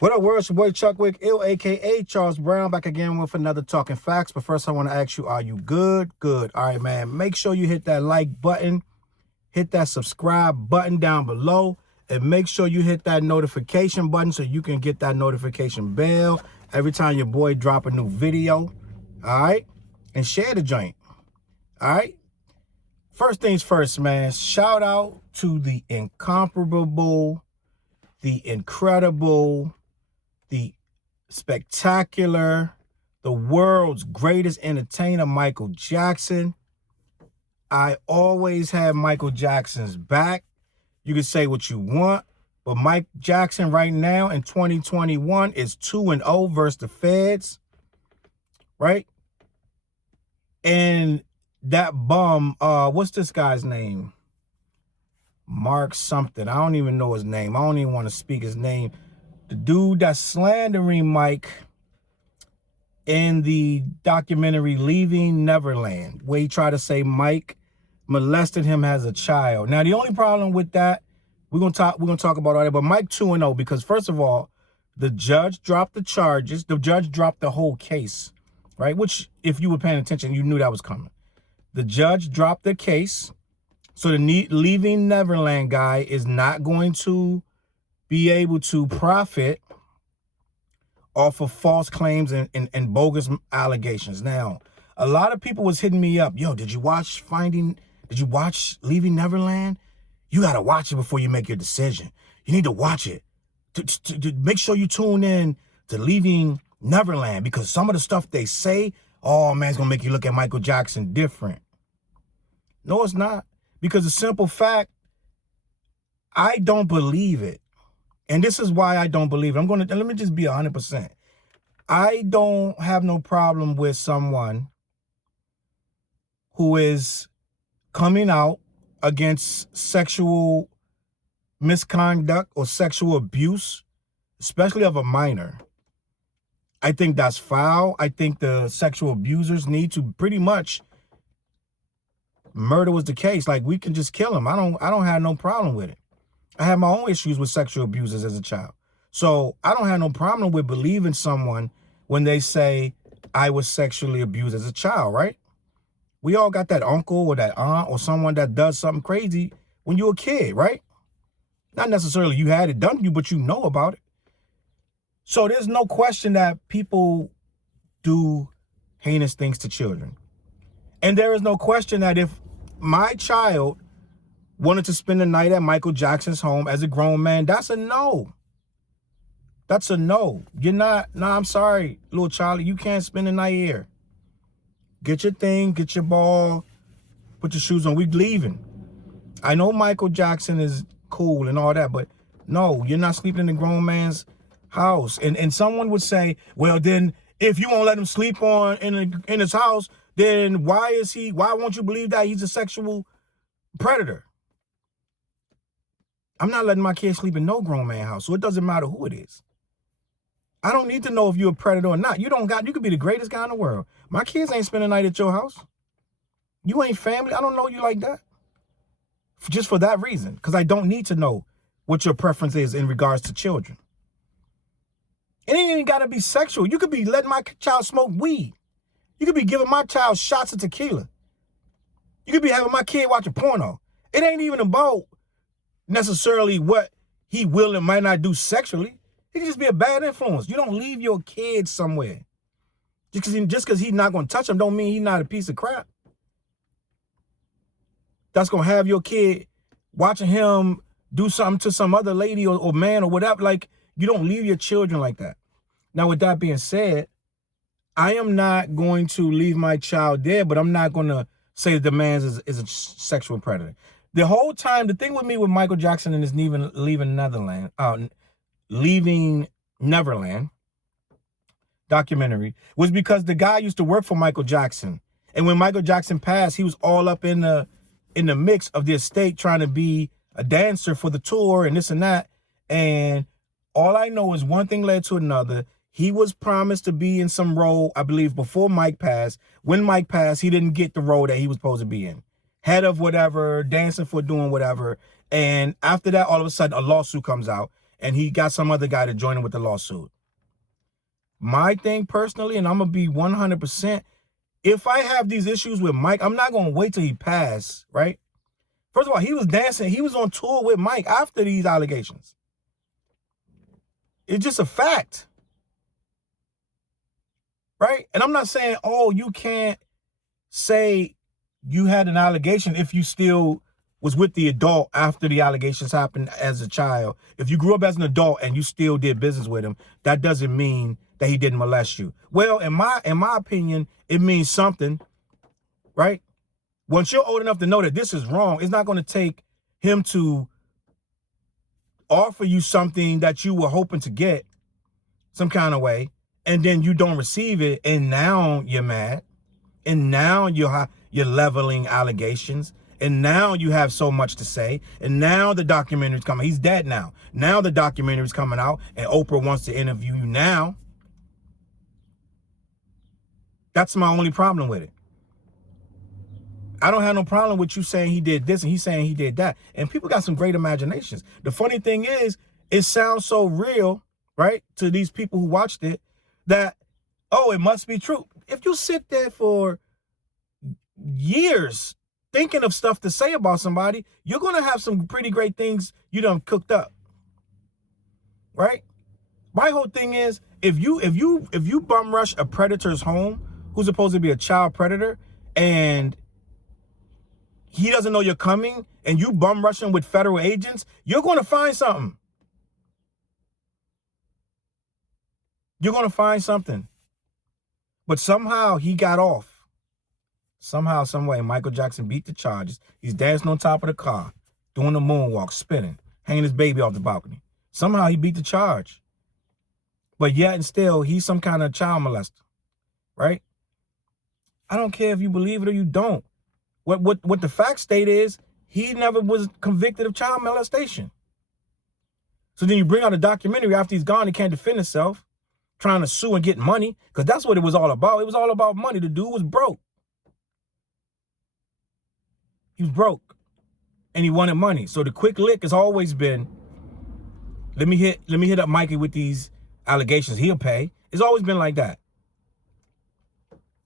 What up, world? It's your boy Chuck Wick, ill, aka Charles Brown, back again with another Talking Facts. But first, I want to ask you, are you good? Good. All right, man. Make sure you hit that like button, hit that subscribe button down below, and make sure you hit that notification button so you can get that notification bell every time your boy drop a new video. All right? And share the joint. All right? First things first, man. Shout out to the incomparable, the incredible, the spectacular, the world's greatest entertainer, Michael Jackson. I always have Michael Jackson's back. You can say what you want, but Mike Jackson right now in 2021 is 2-0 versus the feds, right? And that bum, what's this guy's name? Mark something. I don't even know his name. I don't even want to speak his name. The dude that's slandering Mike in the documentary Leaving Neverland, where he tried to say Mike molested him as a child. Now, the only problem with that, we're gonna talk about all that, but Mike 2-0, because first of all, the judge dropped the charges. The judge dropped the whole case, right? Which, if you were paying attention, you knew that was coming. The judge dropped the case. So the Leaving Neverland guy is not going to be able to profit off of false claims and bogus allegations. Now, a lot of people was hitting me up. Yo, did you watch Leaving Neverland? You got to watch it before you make your decision. You need to watch it. To make sure you tune in to Leaving Neverland, because some of the stuff they say, oh man, it's going to make you look at Michael Jackson different. No, it's not. Because the simple fact, I don't believe it. And this is why I don't believe it. Let me just be 100%. I don't have no problem with someone who is coming out against sexual misconduct or sexual abuse, especially of a minor. I think that's foul. I think the sexual abusers need to pretty much, murder was the case. Like, we can just kill him. I don't have no problem with it. I had my own issues with sexual abusers as a child. So I don't have no problem with believing someone when they say I was sexually abused as a child, right? We all got that uncle or that aunt or someone that does something crazy when you're a kid, right? Not necessarily you had it done to you, but you know about it. So there's no question that people do heinous things to children. And there is no question that if my child wanted to spend the night at Michael Jackson's home as a grown man, that's a no. That's a no. You're not, nah, I'm sorry, little Charlie, you can't spend the night here. Get your thing, get your ball, put your shoes on, we leaving. I know Michael Jackson is cool and all that, but no, you're not sleeping in a grown man's house. And someone would say, well, then if you won't let him sleep in his house, then why won't you believe that he's a sexual predator? I'm not letting my kids sleep in no grown man house, so it doesn't matter who it is. I don't need to know if you're a predator or not. You could be the greatest guy in the world. My kids ain't spending the night at your house. You ain't family. I don't know you like that. Just for that reason, because I don't need to know what your preference is in regards to children. It ain't even got to be sexual. You could be letting my child smoke weed. You could be giving my child shots of tequila. You could be having my kid watching porno. It ain't even about necessarily what he will and might not do sexually. He can just be a bad influence. You don't leave your kid somewhere. Just because he's not going to touch him don't mean he's not a piece of crap. That's going to have your kid watching him do something to some other lady or man or whatever. Like, you don't leave your children like that. Now, with that being said, I am not going to leave my child there, but I'm not going to say that the man is a sexual predator. The whole time, the thing with me with Michael Jackson and his Leaving Neverland documentary was because the guy used to work for Michael Jackson. And when Michael Jackson passed, he was all up in the mix of the estate trying to be a dancer for the tour and this and that. And all I know is one thing led to another. He was promised to be in some role, I believe, before Mike passed. When Mike passed, he didn't get the role that he was supposed to be in. Head of whatever, dancing for doing whatever. And after that, all of a sudden, a lawsuit comes out. and he got some other guy to join him with the lawsuit. My thing personally, and I'm going to be 100%, if I have these issues with Mike, I'm not going to wait till he passed, right? First of all, he was dancing. He was on tour with Mike after these allegations. It's just a fact, right? And I'm not saying, oh, you can't say you had an allegation if you still was with the adult after the allegations happened as a child. If you grew up as an adult and you still did business with him, that doesn't mean that he didn't molest you. Well, in my opinion, it means something, right? Once you're old enough to know that this is wrong, it's not going to take him to offer you something that you were hoping to get some kind of way, and then you don't receive it, and now you're mad, and now you're leveling allegations, and now you have so much to say, and now the documentary's coming. He's dead now. Now the documentary's coming out, and Oprah wants to interview you now. That's my only problem with it. I don't have no problem with you saying he did this and he's saying he did that. And people got some great imaginations. The funny thing is, it sounds so real, right, to these people who watched it, that, oh, it must be true. If you sit there for years thinking of stuff to say about somebody, you're going to have some pretty great things you done cooked up, right? My whole thing is, if you bum rush a predator's home who's supposed to be a child predator, and he doesn't know you're coming, and you bum rush him with federal agents, you're going to find something. You're going to find something. But somehow he got off. Somehow, some way, Michael Jackson beat the charges. He's dancing on top of the car, doing the moonwalk, spinning, hanging his baby off the balcony. Somehow he beat the charge. But yet and still, he's some kind of child molester, right? I don't care if you believe it or you don't. What the fact state is, he never was convicted of child molestation. So then you bring out a documentary after he's gone, he can't defend himself, trying to sue and get money, because that's what it was all about. It was all about money. The dude was broke. He was broke, and he wanted money. So the quick lick has always been, let me hit up Mikey with these allegations. He'll pay. It's always been like that.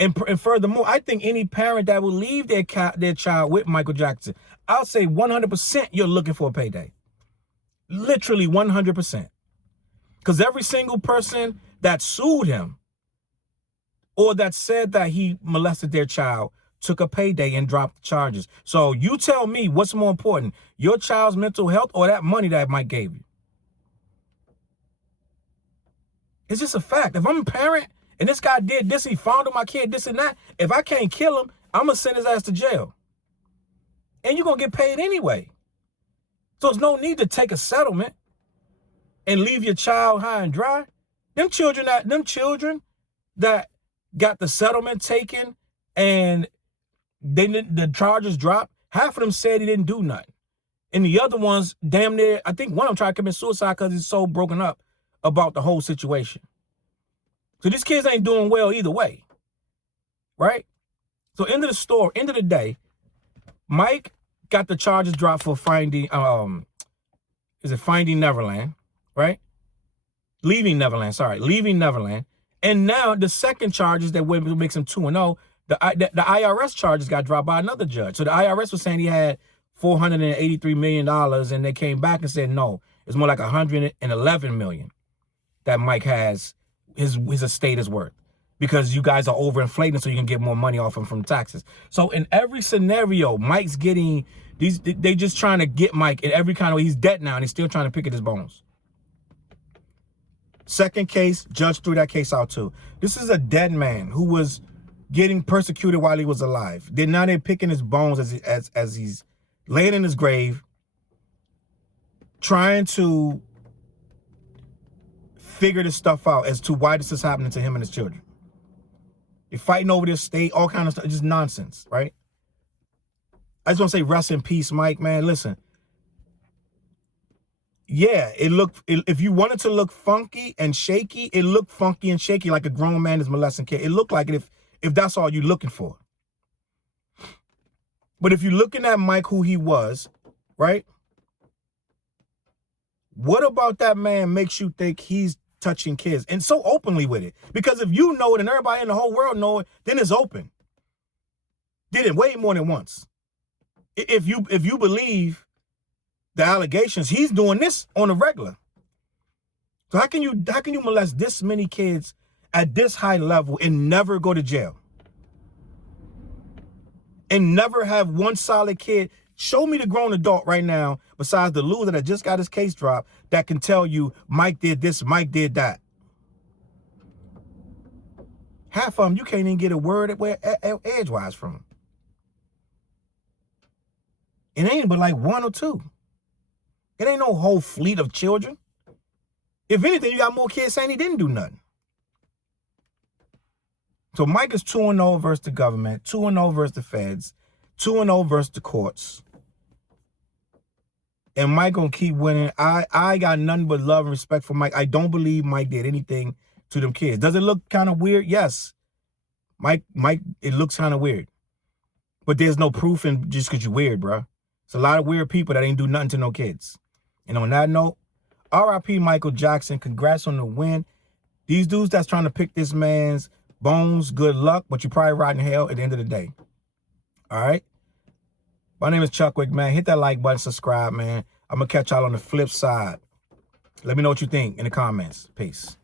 And furthermore, I think any parent that will leave their child with Michael Jackson, I'll say 100% you're looking for a payday. Literally 100%. Because every single person that sued him or that said that he molested their child took a payday and dropped the charges. So you tell me what's more important, your child's mental health or that money that Mike gave you? It's just a fact. If I'm a parent and this guy did this, he fondled my kid, this and that, if I can't kill him, I'm going to send his ass to jail. And you're going to get paid anyway. So there's no need to take a settlement and leave your child high and dry. Them children that got the settlement taken and the charges dropped, half of them said he didn't do nothing. And the other ones, damn near, I think one of them tried to commit suicide because he's so broken up about the whole situation. So these kids ain't doing well either way, right? So end of the day, Mike got the charges dropped for finding Neverland, right? Leaving Neverland. And now the second charges that makes him 2-0, the IRS charges got dropped by another judge. So the IRS was saying he had $483 million, and they came back and said, no, it's more like $111 million that Mike has, his estate is worth, because you guys are overinflating so you can get more money off him from taxes. So in every scenario, Mike's getting these, they just trying to get Mike in every kind of way. He's dead now and he's still trying to pick at his bones. Second case, judge threw that case out too. This is a dead man who was getting persecuted while he was alive. Now they're picking his bones as he's laying in his grave, trying to figure this stuff out as to why this is happening to him and his children. They're fighting over this state, all kind of stuff, just nonsense, right? I just want to say rest in peace, Mike, man. Listen, yeah, if you wanted to look funky and shaky, it looked funky and shaky like a grown man is molesting kid. It looked like it if that's all you're looking for. But if you're looking at Mike, who he was, right? What about that man makes you think he's touching kids and so openly with it? Because if you know it and everybody in the whole world know it, then it's open. Did it way more than once. If you believe the allegations, he's doing this on a regular. So how can you molest this many kids at this high level and never go to jail? And never have one solid kid? Show me the grown adult right now, besides the loser that just got his case dropped, that can tell you Mike did this, Mike did that. Half of them, you can't even get a word edgewise from. It ain't but like one or two. It ain't no whole fleet of children. If anything, you got more kids saying he didn't do nothing. So Mike is 2-0 versus the government, 2-0 versus the feds, 2-0 versus the courts. And Mike gonna keep winning. I got nothing but love and respect for Mike. I don't believe Mike did anything to them kids. Does it look kind of weird? Yes. Mike, it looks kind of weird. But there's no proof in just because you're weird, bro. It's a lot of weird people that ain't do nothing to no kids. And on that note, R.I.P. Michael Jackson. Congrats on the win. These dudes that's trying to pick this man's bones, good luck, but you probably rotting hell at the end of the day. All right? My name is Chuckwick, man. Hit that like button, subscribe, man. I'm going to catch y'all on the flip side. Let me know what you think in the comments. Peace.